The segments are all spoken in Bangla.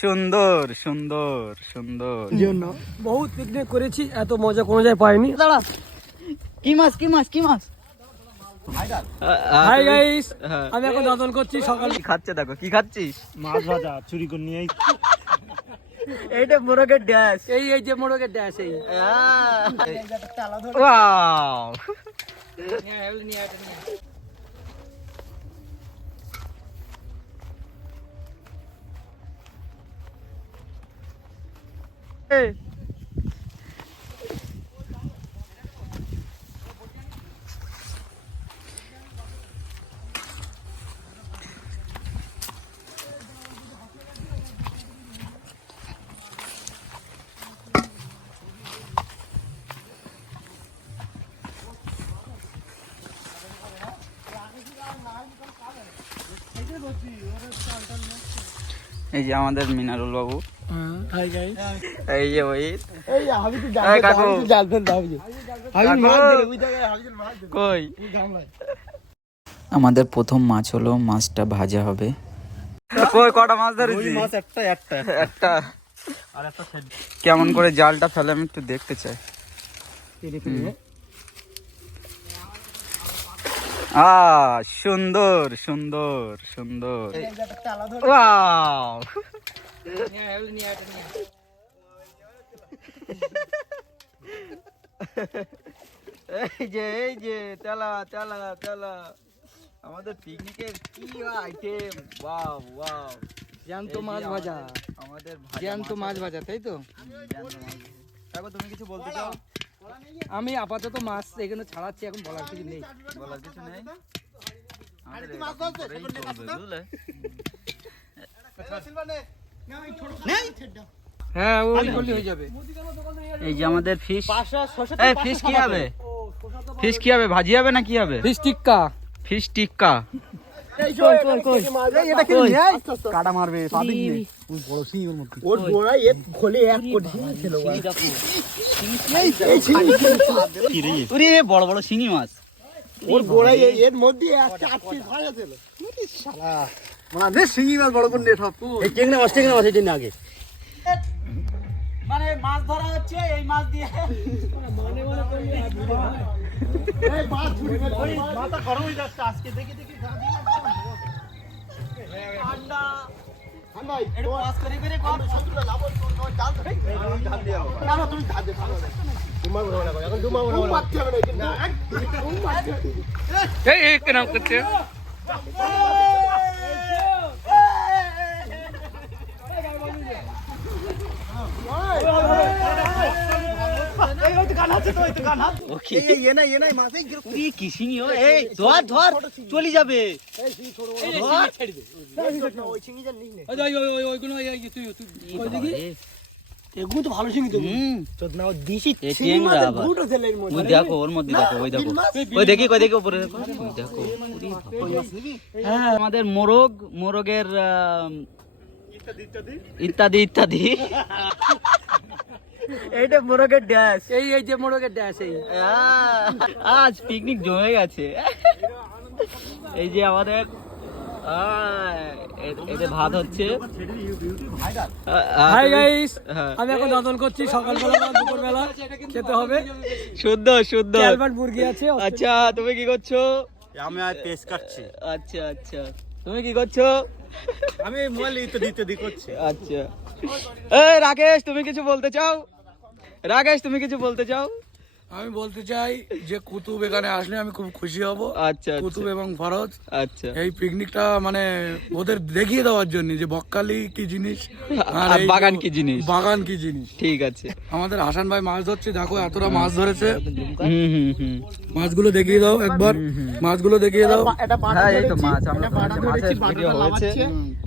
সুন্দর সুন্দর সুন্দর। জন্য বহুত পিকনিক করেছি, এত মজা কোনো জায়গায় পাইনি। দাঁড়া, কি মাছ কি মাছ কি মাছ? হাই গাইস, আমি এখন দাদন করছি সকাল। কি খাচ্ছে দেখো, কি খাচ্ছিস? মাছ ভাজা চুরি করে নিয়ে এইটা মোরগের ড্যাশ। এই এই যে মোড়কের ড্যাশ এই। ওয়াও এই যে আমাদের মিনারুল বাবু, হাই গাইস, এই যে ওই এই হাবি তো এই কাকু। জাল ফেল দাও যে হাবি মাছ ধরে ওই জায়গায় হাবি মাছ ধরে কই? ওই গামলায়। আমাদের প্রথম মাছ হলো, মাছটা ভাজা হবে। কই কটা মাছ ধরেছি? মাছ একটা একটা। আর একটা সাইড কেমন করে জালটা ফেলে আমি একটু দেখতে চাই। সুন্দর সুন্দর সুন্দর। ওয়াও এই যে তেলা তেলা তেলা, আমাদের পিকনিকের কি আইটেম! ওয়াও ওয়াও, জ্যান্ত মাছ ভাজা, আমাদের জ্যান্ত মাছ ভাজা, তাই তো? দেখো, তুমি কিছু বলতে চাও? আমি আপাতত মাছ এখানে ছাড়াচ্ছি, এখন বলার কিছু নেই। বলার কিছু নেই। আমাদের এরকম করেই চলবে, বুঝলে? হ্যাঁ, ওই করলে হয়ে যাবে। এই যে আমাদের ফিশ। এই ফিশ কি হবে? ফিশ কি হবে? ভাজি হবে না কি হবে? ফিশ টিক্কা। ফিশ টিক্কা। এটা কি নিয়ে আয়? কাটা মারবে, পাবি কি? ওর গোড়ায় এক খোলে এক কোটি ছিল। ওরে বড় বড় শিঙি মাছ। ওর গোড়ায় এর মধ্যে একটা আটকে ধরা ছিল। শালা মানে শিঙি মাছ বড় করে সব। এই টেংনা মাছ এটা আগে। মানে মাছ ধরা হচ্ছে এই মাছ দিয়ে। এই মাছ ছুরি মাথা গরম হয়ে যাচ্ছে আজকে দেখি দেখি ঠান্ডা ঠান্ডা একটু পাস করে করে কর। সবগুলো লাভ করে জাল ধরে ধান দিয়ে না না তুমি ধান দে তোমার বড় না এখন তোমার বড় মারতে হবে না তুমি মারতে হবে। এই এক নাম করতে কি শিঙি ও, এই ধর ধর চলে যাবে। এগুলো তো ভালো শিঙি তো। এই টেংরা আবার। ওই দেখো ওর মধ্যে, দেখো ওই দেখো, ওই দেখি কই দেখি উপরে দেখো, ওই দেখো। হ্যাঁ, আমাদের মোরগের ইত্যাদি ইত্যাদি। এইটা মোরগের ড্যাশ। এই এই যে মোড়কের ড্যাশ এই। আজ পিকনিক জমে গেছে। এই যে আমাদের এতে ভাত হচ্ছে। হাই গাইস, হ্যাঁ। আমি এখন দাদন করছি, সকালবেলা বা দুপুরবেলা খেতে হবে। শুদ্ধ শুদ্ধ। ক্যালভার্ট মুরগি আছে। আচ্ছা, তুমি কি করছো? আমি আর পেস কাটছি। আচ্ছা আচ্ছা, তুমি কি করছো? আমি মোবাইল দিতে করছি। আচ্ছা, এই রাকেশ, তুমি কিছু বলতে চাও? রাকেশ, তুমি কিছু বলতে চাও? আমি বলতে চাই যে কুতুব এখানে আসলে আমি খুব খুশি হব। আচ্ছা কুতুব এবং ফরজ আচ্ছা। এই পিকনিকটা মানে ওদের দেখিয়ে দেওয়ার জন্য যে বকখালি কি জিনিস আর এই বাগান কি জিনিস। বাগান কি জিনিস। ঠিক আছে। আমাদের হাসান ভাই মাছ ধরছে, দেখো এতটা মাছ ধরেছে। হুম। মাছগুলো দেখিয়ে দাও একবার, মাছগুলো দেখিয়ে দাও। হ্যাঁ, এই তো মাছ, আমরা মাছের ভিডিও হয়েছে।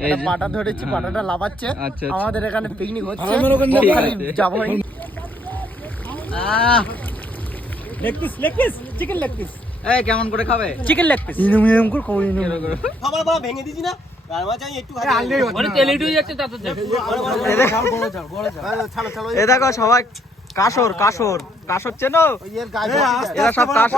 এই যে পাটা ধরেছি, পাটাটা লাভাচ্ছে। আচ্ছা আমাদের এখানে পিকনিক হচ্ছে, ঠিক আছে। যাবো। চিকেন লেগ পিস এই কেমন করে খাবে? Chicken leg piece. খাবার বাবা ভেঙে দিছি না আর মাছ আমি একটু মানে তেল উঠে যাচ্ছে তাতে। এই দেখো সবাই কাসর কাসর। কাশ হচ্ছে না এরা সব কাশ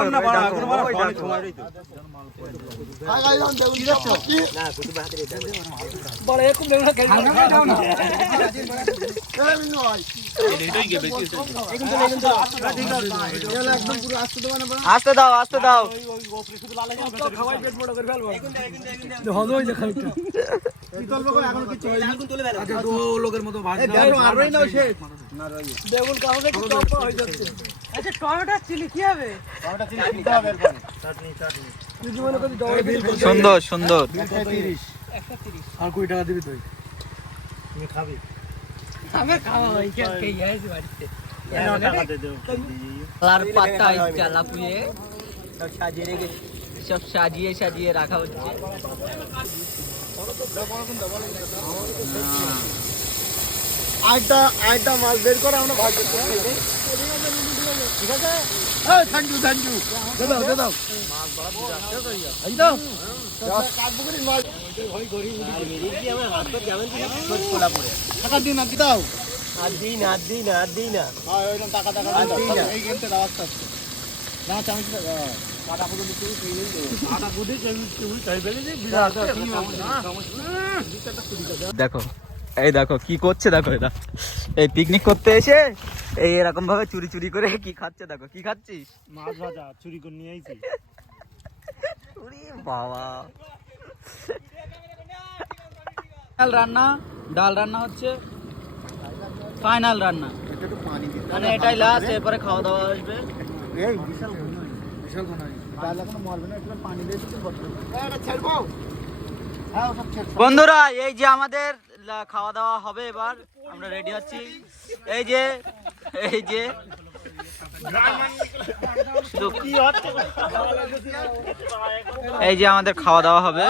আস্তে দাও আস্তে দাও লোকের মতো সুন্দর সুন্দর আর 20 টাকা দিবি তুই খাবি লার পাতা চালা পুয়ে সব সাজিয়ে সাজিয়ে রাখা হচ্ছে আরেকটা মাছ বের করে আমরা ভাগ করতে ঠিক আছে থ্যাংক ইউ দাও টাকা দিন আর দাও আর দিই না টাকা এই গেমটা দাও আস্তে আস্তে না চামচ কাটা পুরো দিতে আটা গুডে চাই বেলে দেখো এই দেখো কি করছে দেখো এটা এই পিকনিক করতে এসে এই এরকম ভাবে চুরি চুরি করে কি খাচ্ছে দেখো কি খাচ্ছিস মাছ ভাজা চুরি করে নিয়ে আইছি ওরে বাবা রান্না ডাল রান্না হচ্ছে ফাইনাল রান্না মানে এটাই লাস্ট এরপরে খাওয়া দাওয়া আসবে বন্ধুরা এই যে আমাদের খাওয়া দাওয়া হবে এবার আমরা রেডি আছি এই যে এই যে আমাদের খাওয়া দাওয়া হবে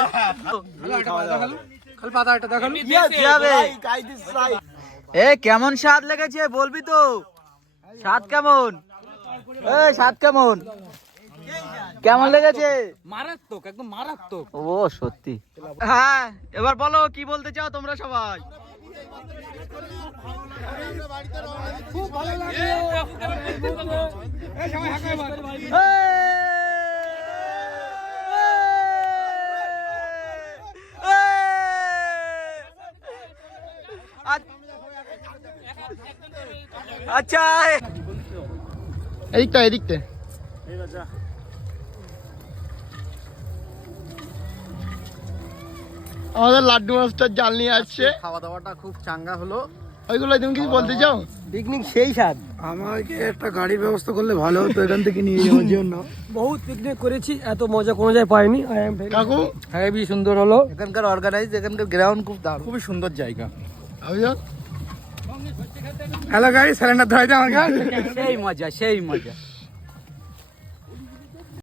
এ কেমন স্বাদ লেগেছে বলবি তো স্বাদ কেমন এই স্বাদ কেমন কেমন লেগেছে মারাত্মক একদম মারাত্মক ও সত্যি হ্যাঁ এবার বলো কি বলতে চাও তোমরা সবাই খুব ভালো লাগে আচ্ছা এদিকটা আমাদের লাড্ডু মাস্টার জাল নিয়ে আসছে খাওয়া দাওয়াটা খুব চাঙ্গা হলো ওইগুলো তুমি কিছু বলতে চাও পিকনিক সেই স্বাদ আমাকে একটা গাড়ির ব্যবস্থা করলে ভালো হতো এখান থেকে নিয়ে যাওয়ার জন্য বহুত পিকনিক করেছি এত মজা কোনো জায়গায় পাইনি কাকু হেবি সুন্দর হলো এখানকার অর্গানাইজ এখানকার গ্রাউন্ড খুব দারুণ খুবই সুন্দর জায়গা হ্যালো গাড়ি সিলিন্ডার ধরে দে আমার গাড়ি সেই মজা